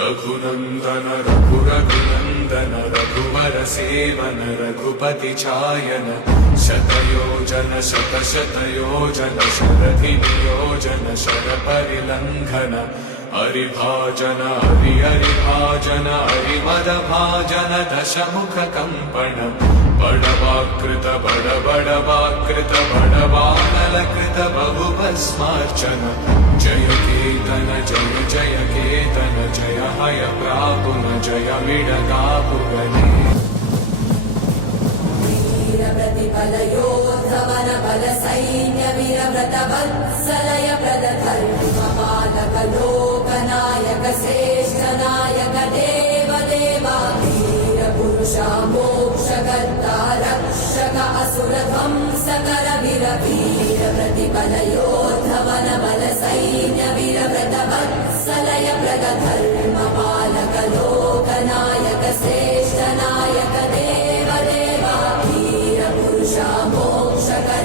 रघुनन्दन रघुरघुनन्दन रघुवर सेवन रघुपति चायन शतयोजन शतशतयोजन शरधि नियोजन शरपरिलङ्घन हरिभाजन हरिभाजन हरिमदभाजन दशमुख कम्पण बडवाकृत बडवाकृत बडवानलकृत बहुभस्मार्चन जय केतन जय केतन जय हय प्रापुन जय मिडगापुगने वीर प्रतिबल योद्धवन बल सैन्य वीर व्रत वत्सलय प्रद धर्म पालक लोकनायक श्रेष्ठ नायक देव देवा वीर पुरुषा मोक्षकर्ता रक्षक असुर ध्वंसकर वीर वीर प्रतिबल योद्धवन बल सैन्य वीर व्रत वत्सलय प्रद धर्म पालक लोकनायक श्रेष्ठ नायक देव देवा वीर पुरुषा मोक्षकर